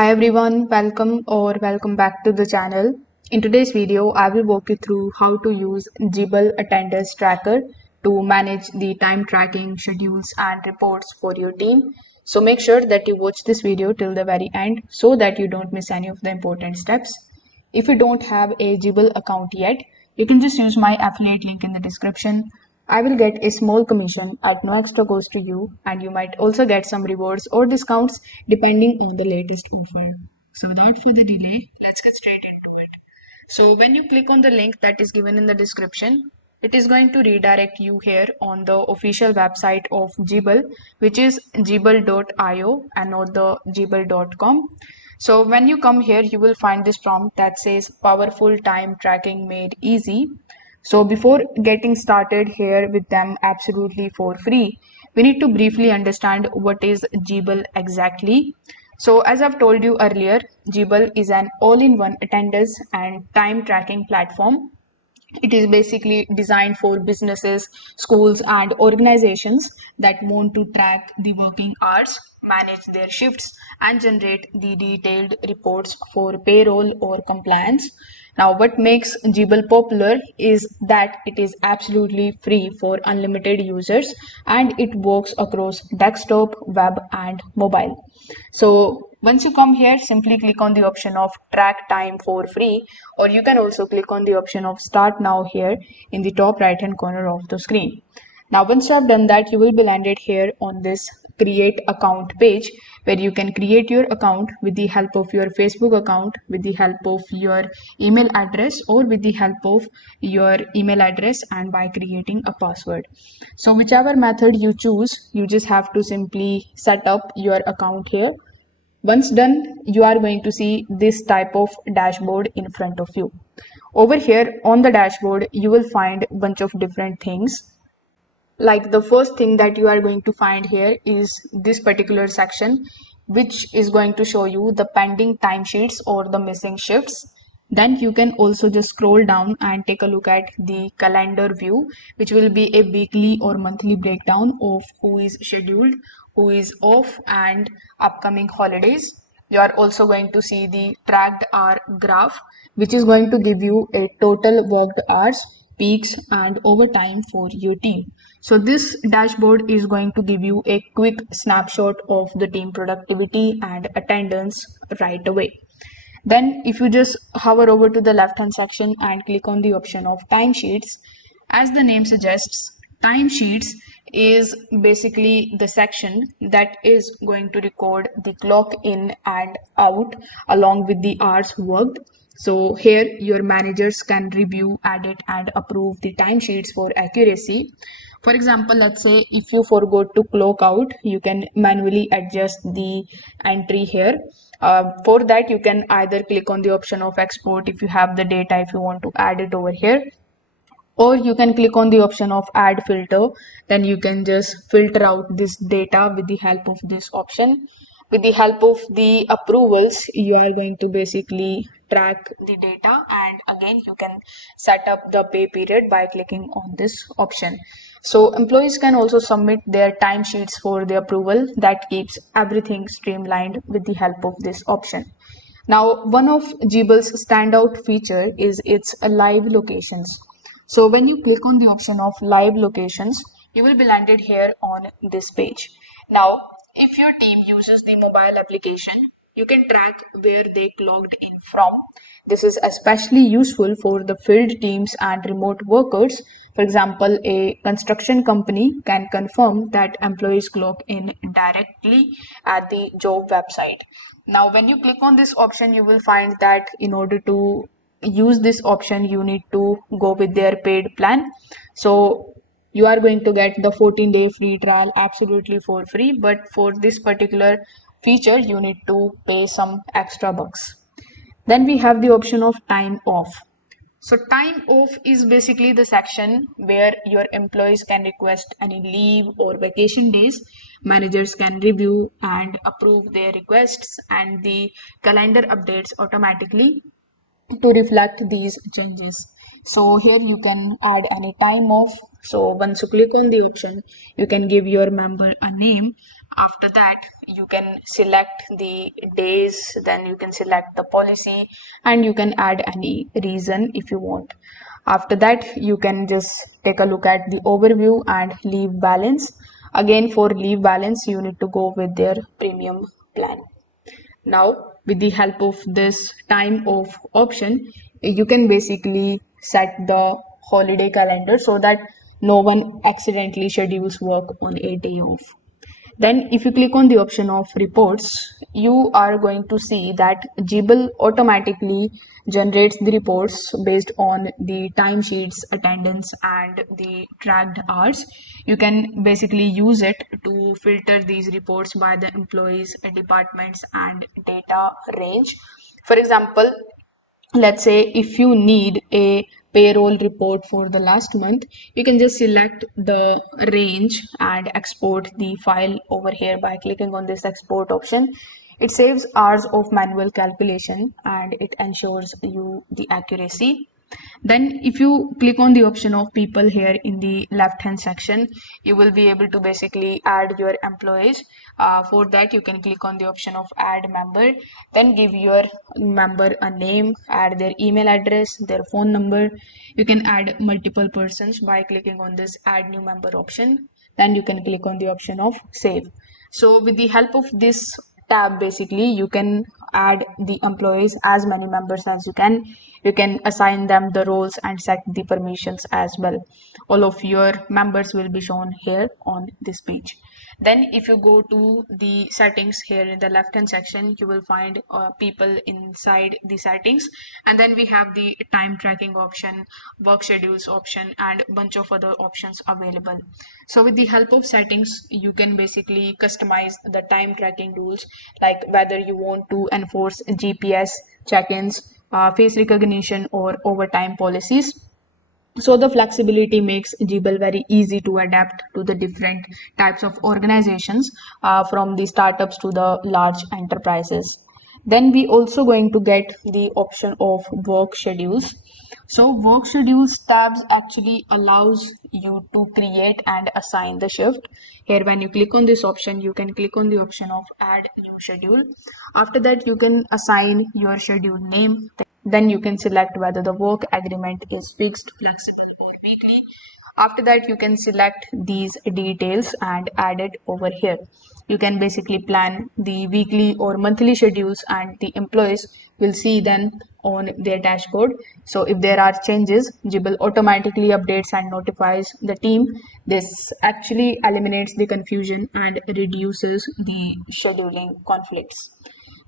Hi everyone, welcome back to the channel. In today's video, I will walk you through how to use Jibble attendance tracker to manage the time tracking, schedules and reports for your team. So make sure that you watch this video till the very end so that you don't miss any of the important steps. If you don't have a Jibble account yet, you can just use my affiliate link in the description. I will get a small commission at no extra cost to you, and you might also get some rewards or discounts depending on the latest offer. So without further delay, let's get straight into it. So when you click on the link that is given in the description, it is going to redirect you here on the official website of Jibble, which is jibble.io and not the jibble.com. So when you come here, you will find this prompt that says powerful time tracking made easy. So before getting started here with them absolutely for free, we need to briefly understand what is Jibble exactly. So as I've told you earlier, Jibble is an all-in-one attendance and time tracking platform. It is basically designed for businesses, schools, and organizations that want to track the working hours, manage their shifts, and generate the detailed reports for payroll or compliance. Now, what makes Jibble popular is that it is absolutely free for unlimited users and it works across desktop, web, and mobile. So once you come here, simply click on the option of track time for free, or you can also click on the option of start now here in the top right hand corner of the screen. Now, once you have done that, you will be landed here on this create account page where you can create your account with the help of your Facebook account, with the help of your email address, or with the help of your email address and by creating a password. So whichever method you choose, you just have to simply set up your account here. Once done, you are going to see this type of dashboard in front of you. Over here on the dashboard, you will find a bunch of different things. Like the first thing that you are going to find here is this particular section, which is going to show you the pending timesheets or the missing shifts. Then you can also just scroll down and take a look at the calendar view, which will be a weekly or monthly breakdown of who is scheduled, who is off, and upcoming holidays. You are also going to see the tracked hour graph, which is going to give you a total worked hours, peaks, and overtime for your team. So this dashboard is going to give you a quick snapshot of the team productivity and attendance right away. Then if you just hover over to the left hand section and click on the option of timesheets, as the name suggests, timesheets is basically the section that is going to record the clock in and out along with the hours worked. So here your managers can review, edit and approve the timesheets for accuracy. For example, let's say if you forgot to clock out, you can manually adjust the entry here. For that, you can either click on the option of export if you have the data, if you want to add it over here, or you can click on the option of add filter. Then you can just filter out this data with the help of this option. With the help of the approvals, you are going to basically track the data, and again you can set up the pay period by clicking on this option. So employees can also submit their timesheets for the approval. That keeps everything streamlined with the help of this option. Now, one of Jibble's standout feature is its live locations. So when you click on the option of live locations, you will be landed here on this page. Now, if your team uses the mobile application, you can track where they clocked in from. This is especially useful for the field teams and remote workers. For example, a construction company can confirm that employees clock in directly at the job website. Now, when you click on this option, you will find that in order to use this option, you need to go with their paid plan. So you are going to get the 14-day free trial absolutely for free, but for this particular feature, you need to pay some extra bucks. Then we have the option of time off. So time off is basically the section where your employees can request any leave or vacation days. Managers can review and approve their requests, and the calendar updates automatically to reflect these changes. So here you can add any time off, So once you click on the option, you can give your member a name. After that, you can select the days, then you can select the policy, and you can add any reason if you want. After that, you can just take a look at the overview and leave balance. Again, for leave balance, you need to go with their premium plan. Now, with the help of this time off option, you can basically set the holiday calendar so that no one accidentally schedules work on a day off. Then if you click on the option of reports, you are going to see that Jibble automatically generates the reports based on the timesheets, attendance, and the tracked hours. You can basically use it to filter these reports by the employees, departments, and data range. For example, let's say if you need a payroll report for the last month, you can just select the range and export the file over here by clicking on this export option. It saves hours of manual calculation and it ensures you the accuracy. Then if you click on the option of people here in the left hand section, you will be able to basically add your employees. For that, you can click on the option of add member, then give your member a name, add their email address, their phone number. You can add multiple persons by clicking on this add new member option. Then you can click on the option of save. So with the help of this tab, basically you can add the employees as many members as you can. You can assign them the roles and set the permissions as well. All of your members will be shown here on this page. Then if you go to the settings here in the left hand section, you will find people inside the settings, and then we have the time tracking option, work schedules option, and bunch of other options available. So with the help of settings, you can basically customize the time tracking rules, like whether you want to enforce GPS check-ins, face recognition, or overtime policies. So the flexibility makes Jibble very easy to adapt to the different types of organizations, from the startups to the large enterprises. Then we also going to get the option of work schedules. So work schedules tabs actually allows you to create and assign the shift. Here when you click on this option, you can click on the option of add new schedule. After that, you can assign your schedule name. Then you can select whether the work agreement is fixed, flexible, or weekly. After that, you can select these details and add it over here. You can basically plan the weekly or monthly schedules, and the employees will see them on their dashboard. So if there are changes, Jibble automatically updates and notifies the team. This actually eliminates the confusion and reduces the scheduling conflicts.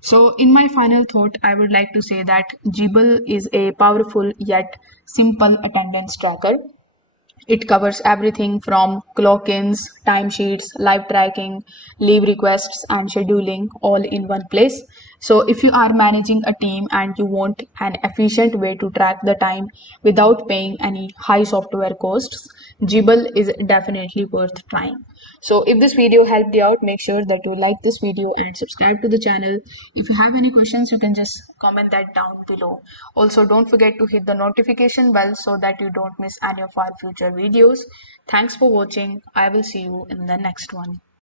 So, in my final thought, I would like to say that Jibble is a powerful yet simple attendance tracker. It covers everything from clock ins, timesheets, live tracking, leave requests, and scheduling all in one place. So, if you are managing a team and you want an efficient way to track the time without paying any high software costs, Jibble is definitely worth trying. So, if this video helped you out, make sure that you like this video and subscribe to the channel. If you have any questions, you can just comment that down below. Also, don't forget to hit the notification bell so that you don't miss any of our future videos. Thanks for watching. I will see you in the next one.